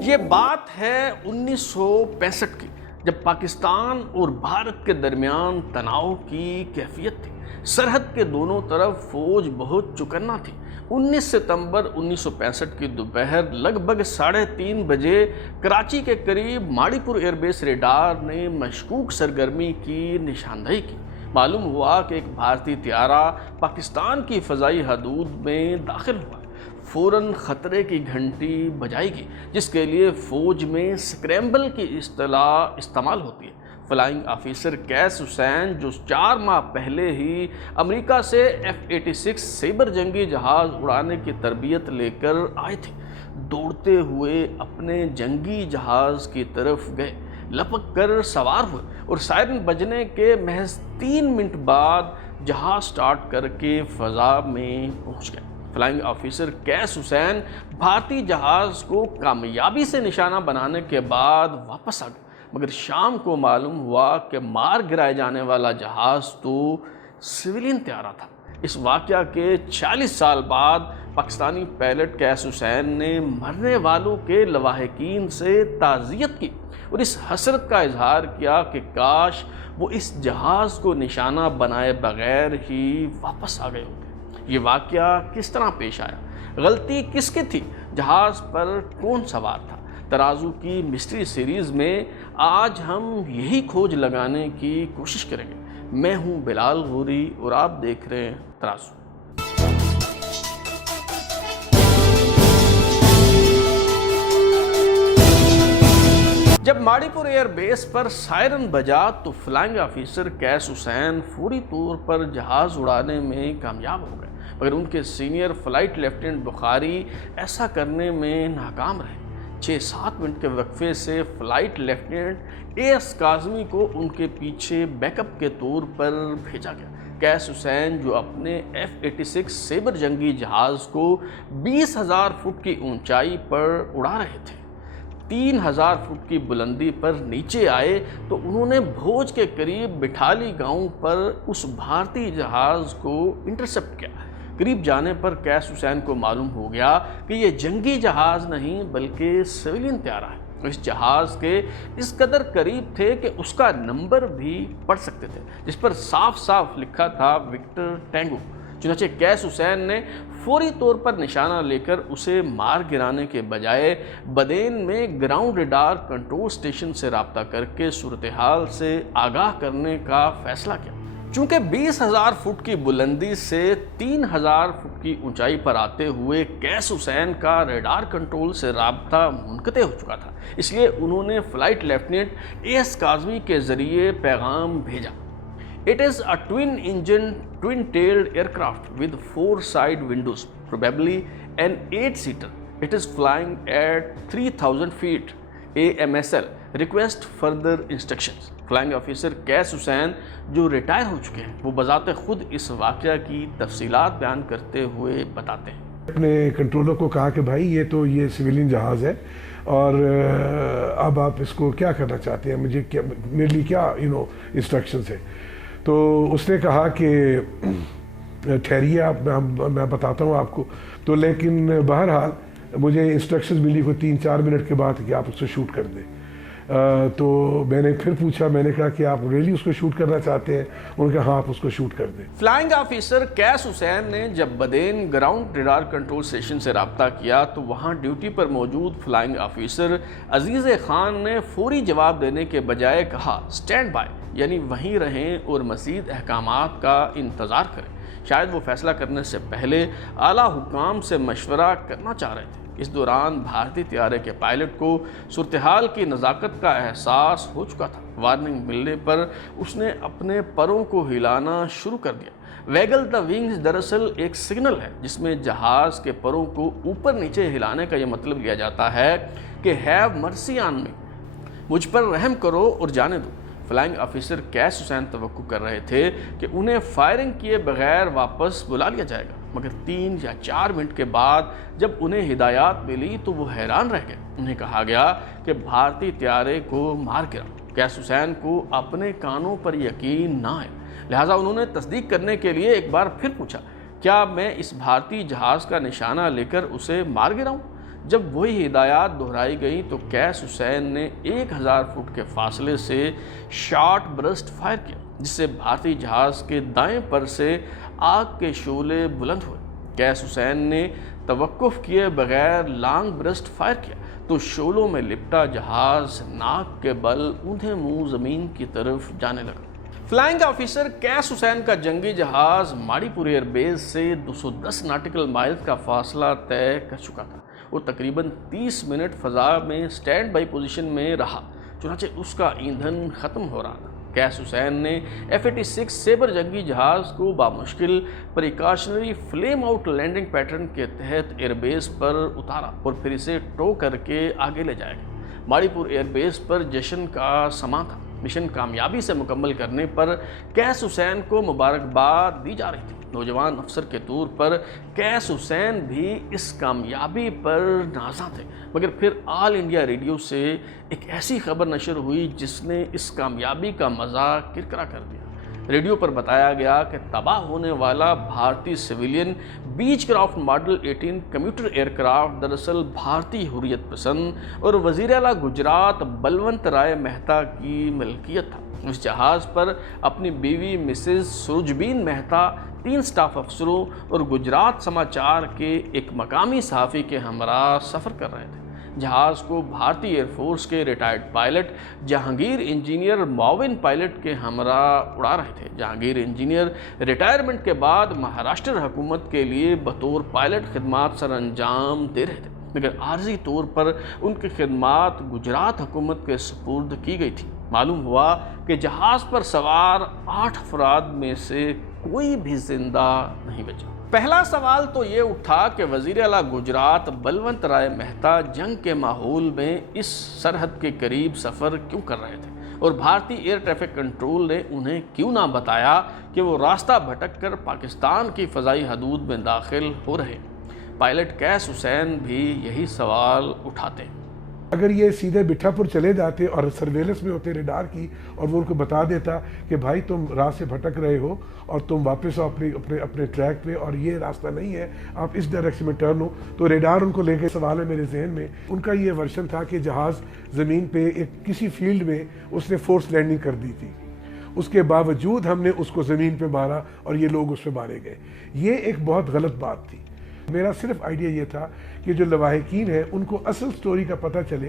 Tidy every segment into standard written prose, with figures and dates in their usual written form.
یہ بات ہے 1965 کی، جب پاکستان اور بھارت کے درمیان تناؤ کی کیفیت تھی۔ سرحد کے دونوں طرف فوج بہت چوکنا تھی۔ 19 ستمبر 1965 کی دوپہر لگ بھگ 3:30 بجے کراچی کے قریب ماڑی پور ایئر بیس ریڈار نے مشکوک سرگرمی کی نشاندہی کی۔ معلوم ہوا کہ ایک بھارتی طیارہ پاکستان کی فضائی حدود میں داخل ہوا۔ فوراً خطرے کی گھنٹی بجائی گئی، جس کے لیے فوج میں سکریمبل کی اصطلاح استعمال ہوتی ہے۔ فلائنگ آفیسر کیس حسین، جو 4 ماہ پہلے ہی امریکہ سے F-86 سیبر جنگی جہاز اڑانے کی تربیت لے کر آئے تھے، دوڑتے ہوئے اپنے جنگی جہاز کی طرف گئے، لپک کر سوار ہوئے اور سائرن بجنے کے محض 3 منٹ بعد جہاز سٹارٹ کر کے فضا میں پہنچ گئے۔ فلائنگ آفیسر کیس حسین بھارتی جہاز کو کامیابی سے نشانہ بنانے کے بعد واپس آ گئے، مگر شام کو معلوم ہوا کہ مار گرائے جانے والا جہاز تو سویلین طیارہ تھا۔ اس واقعہ کے 40 سال بعد پاکستانی پائلٹ کیس حسین نے مرنے والوں کے لواحقین سے تعزیت کی اور اس حسرت کا اظہار کیا کہ کاش وہ اس جہاز کو نشانہ بنائے بغیر ہی واپس آ گئے ہوتے۔ یہ واقعہ کس طرح پیش آیا؟ غلطی کس کی تھی؟ جہاز پر کون سوار تھا؟ ترازو کی مسٹری سیریز میں آج ہم یہی کھوج لگانے کی کوشش کریں گے۔ میں ہوں بلال غوری اور آپ دیکھ رہے ہیں ترازو۔ جب ماڑی پور ایئر بیس پر سائرن بجا تو فلائنگ آفیسر کیس حسین فوری طور پر جہاز اڑانے میں کامیاب ہو گئے، مگر ان کے سینئر فلائٹ لیفٹیننٹ بخاری ایسا کرنے میں ناکام رہے۔ 6-7 منٹ کے وقفے سے فلائٹ لیفٹیننٹ AS کاظمی کو ان کے پیچھے بیک اپ کے طور پر بھیجا گیا۔ کیس حسین، جو اپنے F-86 سیبر جنگی جہاز کو 20,000 فٹ کی اونچائی پر اڑا رہے تھے، 3,000 فٹ کی بلندی پر نیچے آئے تو انہوں نے بھوج کے قریب بٹھالی گاؤں پر اس بھارتی جہاز کو انٹرسپٹ کیا۔ قریب جانے پر کیس حسین کو معلوم ہو گیا کہ یہ جنگی جہاز نہیں بلکہ سویلین طیارہ ہے۔ اس جہاز کے اس قدر قریب تھے کہ اس کا نمبر بھی پڑھ سکتے تھے، جس پر صاف صاف لکھا تھا وکٹر ٹینگو۔ چنانچہ کیس حسین نے فوری طور پر نشانہ لے کر اسے مار گرانے کے بجائے بدین میں گراؤنڈ ریڈار کنٹرول اسٹیشن سے رابطہ کر کے صورتحال سے آگاہ کرنے کا فیصلہ کیا۔ چونکہ 20,000 فٹ کی بلندی سے 3,000 فٹ کی اونچائی پر آتے ہوئے کیس حسین کا ریڈار کنٹرول سے رابطہ منقطع ہو چکا تھا، اس لیے انہوں نے فلائٹ لیفٹیننٹ AS کاظمی کے ذریعے پیغام بھیجا: It is a twin-engine, twin-tailed aircraft with 4 side windows, probably an 8-seater. It is flying at 3,000 feet. AMSL. Request further instructions. Flying officer Qais Hussain, جو ریٹائر ہو چکے ہیں، وہ بذات خود اس واقعہ کی تفصیلات بیان کرتے ہوئے بتاتے ہیں۔ اپنے کنٹرولر کو کہا کہ بھائی یہ سویلین جہاز ہے اور اب آپ اس کو کیا کرنا چاہتے ہیں، مجھے کیا میرے لیے کیا انسٹرکشنز ہیں۔ تو اس نے کہا کہ ٹھہریے آپ، میں بتاتا ہوں آپ کو۔ تو لیکن بہرحال مجھے انسٹرکشنز ملی کو 3-4 منٹ کے بعد کہ آپ اس کو شوٹ کر دیں۔ تو میں نے پھر پوچھا، میں نے کہا کہ آپ ریلی اس کو شوٹ کرنا چاہتے ہیں؟ انہوں نے کہا ہاں آپ اس کو شوٹ کر دیں۔ فلائنگ آفیسر کیس حسین نے جب بدین گراؤنڈ ریڈار کنٹرول اسٹیشن سے رابطہ کیا تو وہاں ڈیوٹی پر موجود فلائنگ آفیسر عزیز خان نے فوری جواب دینے کے بجائے کہا اسٹینڈ بائی، یعنی وہیں رہیں اور مزید احکامات کا انتظار کریں۔ شاید وہ فیصلہ کرنے سے پہلے اعلیٰ حکام سے مشورہ کرنا چاہ رہے تھے۔ اس دوران بھارتی طیارے کے پائلٹ کو صورتحال کی نزاکت کا احساس ہو چکا تھا۔ وارننگ ملنے پر اس نے اپنے پروں کو ہلانا شروع کر دیا۔ ویگل دا ونگز دراصل ایک سگنل ہے جس میں جہاز کے پروں کو اوپر نیچے ہلانے کا یہ مطلب لیا جاتا ہے کہ ہیو مرسی آن می، مجھ پر رحم کرو اور جانے دو۔ فلائنگ آفیسر کیس حسین توقع کر رہے تھے کہ انہیں فائرنگ کیے بغیر واپس بلا لیا جائے گا، مگر 3 یا 4 منٹ کے بعد جب انہیں ہدایات ملی تو وہ حیران رہ گئے۔ انہیں کہا گیا کہ بھارتی طیارے کو مار گراؤ۔ کیس حسین کو اپنے کانوں پر یقین نہ آئے، لہٰذا انہوں نے تصدیق کرنے کے لیے ایک بار پھر پوچھا، کیا میں اس بھارتی جہاز کا نشانہ لے کر اسے مار گراؤں؟ جب وہی ہدایات دہرائی گئیں تو قیس حسین نے 1000 فٹ کے فاصلے سے شارٹ برسٹ فائر کیا، جس سے بھارتی جہاز کے دائیں پر سے آگ کے شعلے بلند ہوئے۔ قیس حسین نے توقف کیے بغیر لانگ برسٹ فائر کیا تو شعلوں میں لپٹا جہاز ناک کے بل اونھے منہ زمین کی طرف جانے لگا۔ فلائنگ آفیسر قیس حسین کا جنگی جہاز ماڑی پور ایئر بیس سے 210 ناٹیکل مائلز کا فاصلہ طے کر چکا تھا اور تقریباً 30 منٹ فضا میں سٹینڈ بائی پوزیشن میں رہا، چنانچہ اس کا ایندھن ختم ہو رہا تھا۔ قیس حسین نے F-86 سیبر جنگی جہاز کو بامشکل precautionary flame out landing pattern کے تحت ایئر بیس پر اتارا اور پھر اسے ٹو کر کے آگے لے جایا گیا۔ ماڑی پور ایئر بیس پر جشن کا سماں تھا۔ مشن کامیابی سے مکمل کرنے پر قیس حسین کو مبارکباد دی جا رہی تھی۔ نوجوان افسر کے طور پر قیس حسین بھی اس کامیابی پر نازاں تھے، مگر پھر آل انڈیا ریڈیو سے ایک ایسی خبر نشر ہوئی جس نے اس کامیابی کا مزہ کرکرا کر دیا۔ ریڈیو پر بتایا گیا کہ تباہ ہونے والا بھارتی سویلین بیچ کرافٹ ماڈل 18 کمیوٹر ایئر کرافٹ دراصل بھارتی حریت پسند اور وزیر اعلیٰ گجرات بلونت رائے مہتا کی ملکیت تھا۔ اس جہاز پر اپنی بیوی مسز سروجبین مہتا، 3 سٹاف افسروں اور گجرات سماچار کے ایک مقامی صحافی کے ہمراہ سفر کر رہے تھے۔ جہاز کو بھارتی ایئر فورس کے ریٹائرڈ پائلٹ جہانگیر انجینئر معاون پائلٹ کے ہمراہ اڑا رہے تھے۔ جہانگیر انجینئر ریٹائرمنٹ کے بعد مہاراشٹر حکومت کے لیے بطور پائلٹ خدمات سر انجام دے رہے تھے، مگر عارضی طور پر ان کی خدمات گجرات حکومت کے سپرد کی گئی تھی۔ معلوم ہوا کہ جہاز پر سوار 8 افراد میں سے کوئی بھی زندہ نہیں بچا۔ پہلا سوال تو یہ اٹھا کہ وزیر اعلیٰ گجرات بلونت رائے مہتا جنگ کے ماحول میں اس سرحد کے قریب سفر کیوں کر رہے تھے اور بھارتی ایئر ٹریفک کنٹرول نے انہیں کیوں نہ بتایا کہ وہ راستہ بھٹک کر پاکستان کی فضائی حدود میں داخل ہو رہے۔ پائلٹ قیس حسین بھی یہی سوال اٹھاتے۔ اگر یہ سیدھے بٹھا پور چلے جاتے اور سرویلنس میں ہوتے ریڈار کی اور وہ ان کو بتا دیتا کہ بھائی تم راہ سے بھٹک رہے ہو اور تم واپس آؤ اپنے ٹریک پہ اور یہ راستہ نہیں ہے، آپ اس ڈائریکشن میں ٹرن ہو، تو ریڈار ان کو لے کے سوال ہے میرے ذہن میں ان کا یہ ورژن تھا کہ جہاز زمین پہ ایک کسی فیلڈ میں اس نے فورس لینڈنگ کر دی تھی، اس کے باوجود ہم نے اس کو زمین پہ مارا اور یہ لوگ اس پہ مارے گئے۔ یہ ایک بہت غلط بات تھی۔ میرا صرف آئیڈیا یہ تھا کہ جو لواحقین ہیں ان کو اصل سٹوری کا پتہ چلے۔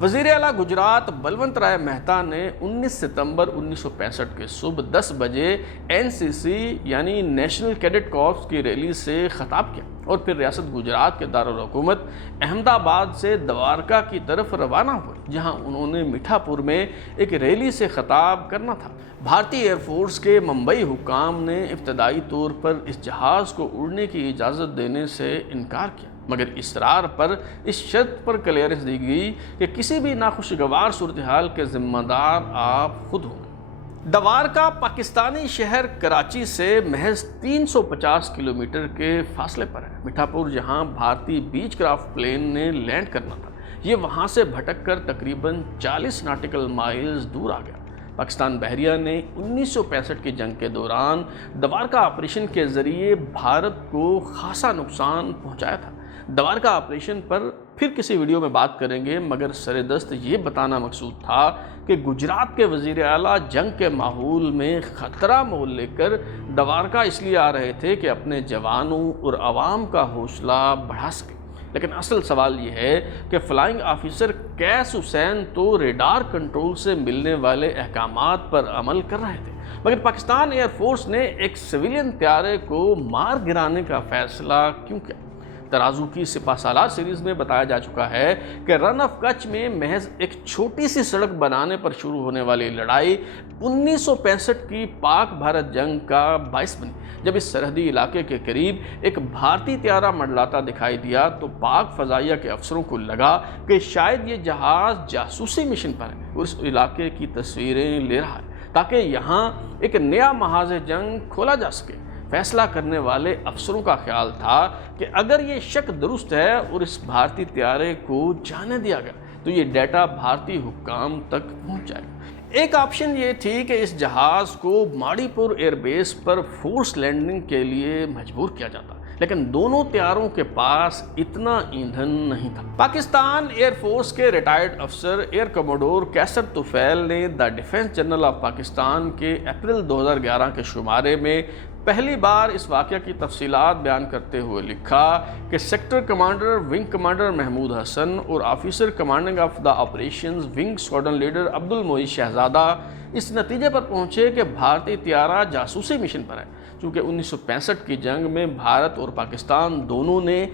وزیر اعلیٰ گجرات بلونت رائے مہتا نے 19 ستمبر 1965 کے صبح 10 بجے NCC یعنی نیشنل کیڈٹ کارپس کی ریلی سے خطاب کیا اور پھر ریاست گجرات کے دارالحکومت احمد آباد سے دوارکا کی طرف روانہ ہوئے، جہاں انہوں نے میٹھا پور میں ایک ریلی سے خطاب کرنا تھا۔ بھارتی ایئر فورس کے ممبئی حکام نے ابتدائی طور پر اس جہاز کو اڑنے کی اجازت دینے سے انکار کیا، مگر اصرار پر اس شرط پر کلیئرنس دی گئی کہ کسی بھی ناخوشگوار صورتحال کے ذمہ دار آپ خود ہوں گے۔ دوارکا پاکستانی شہر کراچی سے محض 350 کلومیٹر کے فاصلے پر ہے۔ میٹھا پور جہاں بھارتی بیچ کرافٹ پلین نے لینڈ کرنا تھا، یہ وہاں سے بھٹک کر تقریباً 40 ناٹیکل مائلز دور آ گیا۔ پاکستان بحریہ نے 1965 کی جنگ کے دوران دوارکا آپریشن کے ذریعے بھارت کو خاصا نقصان پہنچایا تھا۔ دوارکا آپریشن پر پھر کسی ویڈیو میں بات کریں گے، مگر سر دست یہ بتانا مقصود تھا کہ گجرات کے وزیر اعلیٰ جنگ کے ماحول میں خطرہ مول لے کر دوارکا اس لیے آ رہے تھے کہ اپنے جوانوں اور عوام کا حوصلہ بڑھا سکیں۔ لیکن اصل سوال یہ ہے کہ فلائنگ آفیسر قیس حسین تو ریڈار کنٹرول سے ملنے والے احکامات پر عمل کر رہے تھے، مگر پاکستان ایئر فورس نے ایک سویلین طیارے کو مار گرانے کا فیصلہ کیوں کیا؟ ترازو کی سپہ سالار سیریز میں بتایا جا چکا ہے کہ رن آف کچھ میں محض ایک چھوٹی سی سڑک بنانے پر شروع ہونے والی لڑائی 1965 کی پاک بھارت جنگ کا باعث بنی۔ جب اس سرحدی علاقے کے قریب ایک بھارتی طیارہ منڈلاتا دکھائی دیا تو پاک فضائیہ کے افسروں کو لگا کہ شاید یہ جہاز جاسوسی مشن پر ہے اور اس علاقے کی تصویریں لے رہا ہے تاکہ یہاں ایک نیا محاذ جنگ کھولا جا سکے۔ فیصلہ کرنے والے افسروں کا خیال تھا کہ اگر یہ شک درست ہے اور اس بھارتی طیارے کو جانے دیا گیا تو یہ ڈیٹا بھارتی حکام تک پہنچ جائے گا۔ ایک آپشن یہ تھی کہ اس جہاز کو ماڑی پور ایئر بیس پر فورس لینڈنگ کے لیے مجبور کیا جاتا، لیکن دونوں طیاروں کے پاس اتنا ایندھن نہیں تھا۔ پاکستان ایئر فورس کے ریٹائرڈ افسر ایئر کموڈور کیسر طفیل نے دا ڈیفنس جنرل آف پاکستان کے اپریل 2011 کے شمارے میں پہلی بار اس واقعہ کی تفصیلات بیان کرتے ہوئے لکھا کہ sector commander wing commander Mahmood Hasan اور officer commanding of the operations wing squadron leader Abdul Moeed شہزادہ اس نتیجے پر پہنچے کہ بھارتی طیارہ جاسوسی مشن پر ہے، چونکہ 1965 کی جنگ میں بھارت اور پاکستان دونوں نے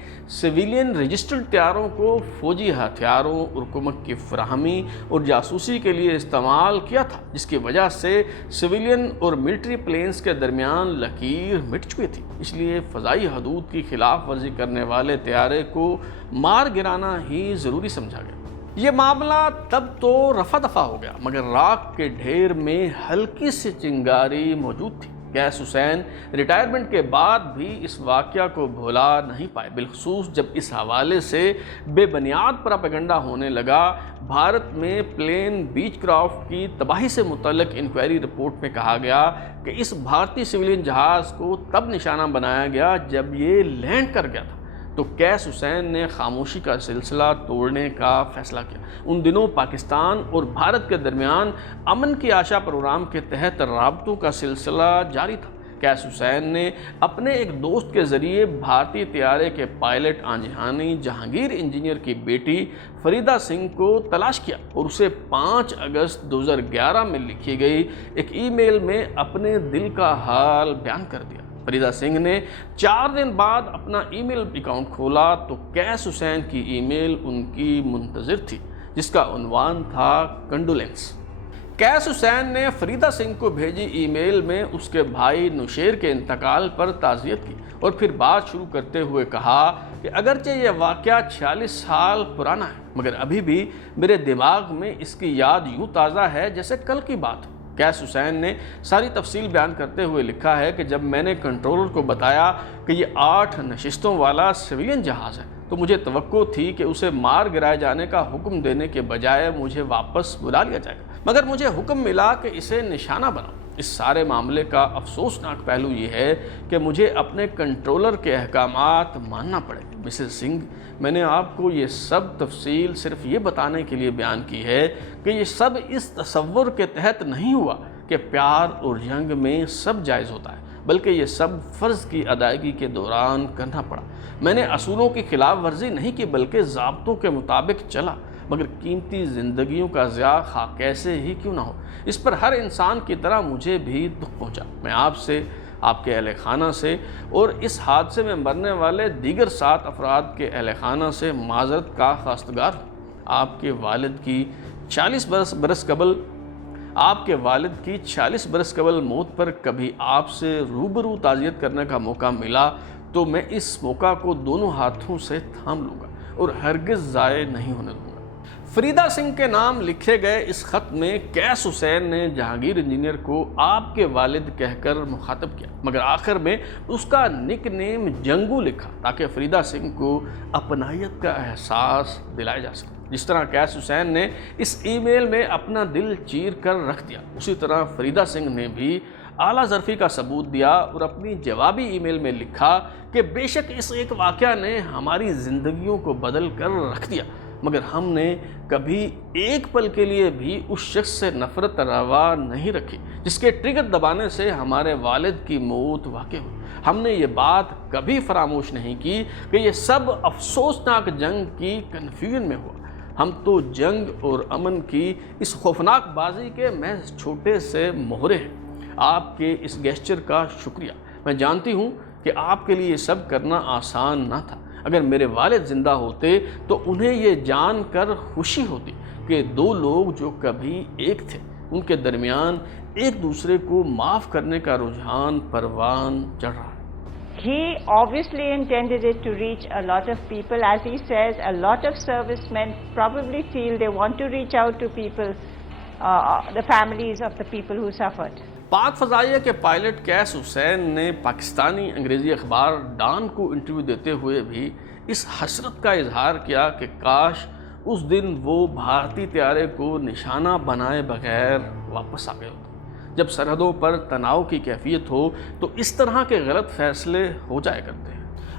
سویلین رجسٹرڈ طیاروں کو فوجی ہتھیاروں اور حکومت کی فراہمی اور جاسوسی کے لیے استعمال کیا تھا، جس کی وجہ سے سویلین اور ملٹری پلینز کے درمیان لکیر مٹ چکی تھی۔ اس لیے فضائی حدود کی خلاف ورزی کرنے والے طیارے کو مار گرانا ہی ضروری سمجھا گیا۔ یہ معاملہ تب تو رفع دفع ہو گیا، مگر راکھ کے ڈھیر میں ہلکی سی چنگاری موجود تھی۔ قیس حسین ریٹائرمنٹ کے بعد بھی اس واقعہ کو بھولا نہیں پائے، بالخصوص جب اس حوالے سے بے بنیاد پراپیگنڈا ہونے لگا۔ بھارت میں پلین بیچ کرافٹ کی تباہی سے متعلق انکوائری رپورٹ میں کہا گیا کہ اس بھارتی سویلین جہاز کو تب نشانہ بنایا گیا جب یہ لینڈ کر گیا تھا، تو قیس حسین نے خاموشی کا سلسلہ توڑنے کا فیصلہ کیا۔ ان دنوں پاکستان اور بھارت کے درمیان امن کی آشا پروگرام کے تحت رابطوں کا سلسلہ جاری تھا۔ قیس حسین نے اپنے ایک دوست کے ذریعے بھارتی طیارے کے پائلٹ آنجہانی جہانگیر انجینئر کی بیٹی فریدہ سنگھ کو تلاش کیا اور اسے 5 اگست 2011 میں لکھی گئی ایک ای میل میں اپنے دل کا حال بیان کر دیا۔ فریدہ سنگھ نے 4 دن بعد اپنا ای میل اکاؤنٹ کھولا تو قیس حسین کی ای میل ان کی منتظر تھی، جس کا عنوان تھا کنڈولینس۔ قیس حسین نے فریدہ سنگھ کو بھیجی ای میل میں اس کے بھائی نوشیر کے انتقال پر تعزیت کی اور پھر بات شروع کرتے ہوئے کہا کہ اگرچہ یہ واقعہ 46 سال پرانا ہے، مگر ابھی بھی میرے دماغ میں اس کی یاد یوں تازہ ہے جیسے کل کی بات ہو۔ قیس حسین نے ساری تفصیل بیان کرتے ہوئے لکھا ہے کہ جب میں نے کنٹرولر کو بتایا کہ یہ 8 نشستوں والا سویلین جہاز ہے تو مجھے توقع تھی کہ اسے مار گرائے جانے کا حکم دینے کے بجائے مجھے واپس بلا لیا جائے گا، مگر مجھے حکم ملا کہ اسے نشانہ بناؤ۔ اس سارے معاملے کا افسوسناک پہلو یہ ہے کہ مجھے اپنے کنٹرولر کے احکامات ماننا پڑے۔ مسز سنگھ، میں نے آپ کو یہ سب تفصیل صرف یہ بتانے کے لیے بیان کی ہے کہ یہ سب اس تصور کے تحت نہیں ہوا کہ پیار اور جنگ میں سب جائز ہوتا ہے، بلکہ یہ سب فرض کی ادائیگی کے دوران کرنا پڑا۔ میں نے اصولوں کی خلاف ورزی نہیں کی بلکہ ضابطوں کے مطابق چلا، مگر قیمتی زندگیوں کا ضیاع خواہ کیسے ہی کیوں نہ ہو، اس پر ہر انسان کی طرح مجھے بھی دکھ پہنچا۔ میں آپ سے، آپ کے اہل خانہ سے اور اس حادثے میں مرنے والے دیگر 7 افراد کے اہل خانہ سے معذرت کا خواستگار ہوں۔ آپ کے والد کی 40 برس قبل موت پر کبھی آپ سے روبرو تعزیت کرنے کا موقع ملا تو میں اس موقع کو دونوں ہاتھوں سے تھام لوں گا اور ہرگز ضائع نہیں ہونے دوں گا۔ فریدہ سنگھ کے نام لکھے گئے اس خط میں قیس حسین نے جہانگیر انجینئر کو آپ کے والد کہہ کر مخاطب کیا، مگر آخر میں اس کا نک نیم جنگو لکھا تاکہ فریدہ سنگھ کو اپنائیت کا احساس دلایا جا سکے۔ جس طرح قیس حسین نے اس ای میل میں اپنا دل چیر کر رکھ دیا، اسی طرح فریدہ سنگھ نے بھی اعلیٰ ظرفی کا ثبوت دیا اور اپنی جوابی ای میل میں لکھا کہ بے شک اس ایک واقعہ نے ہماری زندگیوں کو بدل کر رکھ دیا، مگر ہم نے کبھی ایک پل کے لیے بھی اس شخص سے نفرت روا نہیں رکھی جس کے ٹریگر دبانے سے ہمارے والد کی موت واقع ہوئی۔ ہم نے یہ بات کبھی فراموش نہیں کی کہ یہ سب افسوسناک جنگ کی کنفیوژن میں ہوا۔ ہم تو جنگ اور امن کی اس خوفناک بازی کے محض چھوٹے سے مہرے ہیں۔ آپ کے اس گیسچر کا شکریہ۔ میں جانتی ہوں کہ آپ کے لیے یہ سب کرنا آسان نہ تھا۔ اگر میرے والد زندہ ہوتے تو انہیں یہ جان کر خوشی ہوتی کہ 2 لوگ جو کبھی ایک تھے ان کے درمیان ایک دوسرے کو معاف کرنے کا رجحان پروان چڑھ رہا ہے۔ He obviously intended it to reach a lot of people. As he says, a lot of servicemen probably feel they want to reach out to people, the families of the people who suffered. پاک فضائیہ کے pilot قیس حسین نے پاکستانی انگریزی اخبار Dawn کو interview دیتے ہوئے بھی اس حسرت کا اظہار کیا کہ کاش اس دن وہ بھارتی طیارے کو نشانہ بنائے بغیر واپس آ گئے ہوتے۔ جب سرحدوں پر تناؤ کی کیفیت ہو تو اس طرح کے غلط فیصلے ہو جایا کرتے ہیں۔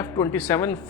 F-27